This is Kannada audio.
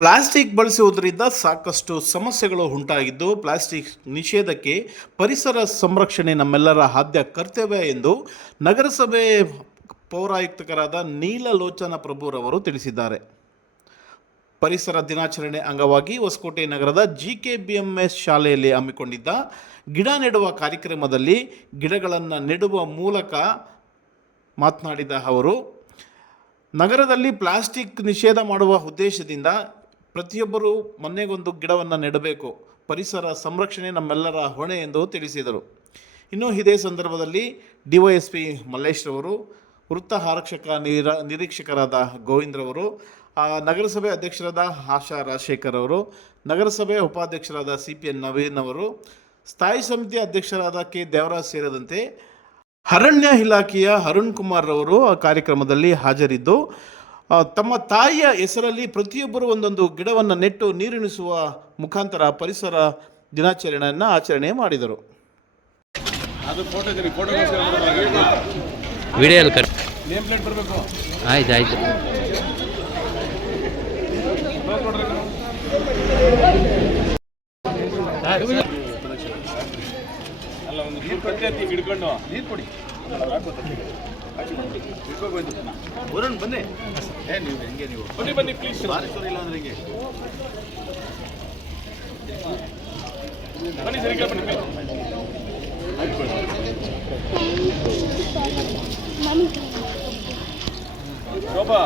ಪ್ಲಾಸ್ಟಿಕ್ ಬಳಸುವುದರಿಂದ ಸಾಕಷ್ಟು ಸಮಸ್ಯೆಗಳು ಉಂಟಾಗಿದ್ದು ಪ್ಲಾಸ್ಟಿಕ್ ನಿಷೇಧಕ್ಕೆ ಪರಿಸರ ಸಂರಕ್ಷಣೆ ನಮ್ಮೆಲ್ಲರ ಆದ್ಯ ಕರ್ತವ್ಯ ಎಂದು ನಗರಸಭೆ ಪೌರಾಯುಕ್ತಕರಾದ ನೀಲಲೋಚನ ಪ್ರಭುರವರು ತಿಳಿಸಿದ್ದಾರೆ. ಪರಿಸರ ದಿನಾಚರಣೆ ಅಂಗವಾಗಿ ಹೊಸಕೋಟೆ ನಗರದ G K B M S ಶಾಲೆಯಲ್ಲಿ ಹಮ್ಮಿಕೊಂಡಿದ್ದ ಗಿಡ ನೆಡುವ ಕಾರ್ಯಕ್ರಮದಲ್ಲಿ ಗಿಡಗಳನ್ನು ನೆಡುವ ಮೂಲಕ ಮಾತನಾಡಿದ ಅವರು, ನಗರದಲ್ಲಿ ಪ್ಲಾಸ್ಟಿಕ್ ನಿಷೇಧ ಮಾಡುವ ಉದ್ದೇಶದಿಂದ ಪ್ರತಿಯೊಬ್ಬರೂ ಮೊನ್ನೆಗೊಂದು ಗಿಡವನ್ನು ನೆಡಬೇಕು. ಪರಿಸರ ಸಂರಕ್ಷಣೆ ನಮ್ಮೆಲ್ಲರ ಹೊಣೆ ಎಂದು ತಿಳಿಸಿದರು. ಇನ್ನು ಇದೇ ಸಂದರ್ಭದಲ್ಲಿ ಡಿವೈಎಸ್ಪಿ ಮಲ್ಲೇಶ್ರವರು ವೃತ್ತ ಆರಕ್ಷಕ ನಿರ, ನಿರೀಕ್ಷಕರಾದ ಗೋವಿಂದ್ರವರು ನಗರಸಭೆ ಅಧ್ಯಕ್ಷರಾದ ಆಶಾ ರಾಜಶೇಖರ್ ಅವರು ನಗರಸಭೆ ಉಪಾಧ್ಯಕ್ಷರಾದ ಸಿ ಪಿ ಎನ್ ನವೀನ್ ಅವರು ಸ್ಥಾಯಿ ಸಮಿತಿ ಅಧ್ಯಕ್ಷರಾದ ಕೆ ದೇವರಾಜ್ ಸೇರಿದಂತೆ ಅರಣ್ಯ ಇಲಾಖೆಯ ಅರುಣ್ ಕುಮಾರ್ ಅವರು ಆ ಕಾರ್ಯಕ್ರಮದಲ್ಲಿ ಹಾಜರಿದ್ದು ತಮ್ಮ ತಾಯಿಯ ಹೆಸರಲ್ಲಿ ಪ್ರತಿಯೊಬ್ಬರು ಒಂದೊಂದು ಗಿಡವನ್ನು ನೆಟ್ಟು ನೀರುಣಿಸುವ ಮುಖಾಂತರ ಪರಿಸರ ದಿನಾಚರಣೆಯನ್ನು ಆಚರಣೆ ಮಾಡಿದರು. ಅದು ಫೋಟೋ ಇದ್ರಿ ಫೋಟೋ ವಿಡಿಯೋಲ್ಲಿ ಕಟ್ ನೇಮ್ ಪ್ಲೇಟ್ ಬರಬೇಕು. ಆಯ್ತು ಆಯ್ತು. ಅಲ್ಲ ಒಂದು ನೀರು ಕಟ್ಟಿ ಹತ್ತಿ ಹಿಡ್ಕೊಂಡು? ನೀರು ಕೊಡಿ. ವರುಣ್ ಬನ್ನಿ ಏ ನೀವು ಹೆಂಗೆ ನೀವು ಬನ್ನಿ ಬನ್ನಿ ಪ್ಲೀಸ್ ಬಾರಿಸೋರು ಇಲ್ಲ ಅಂದ್ರೆ ಹೆಂಗೆ ಬನ್ನಿ ಸರಿ ಬನ್ನಿ. ಶೋಭಾ.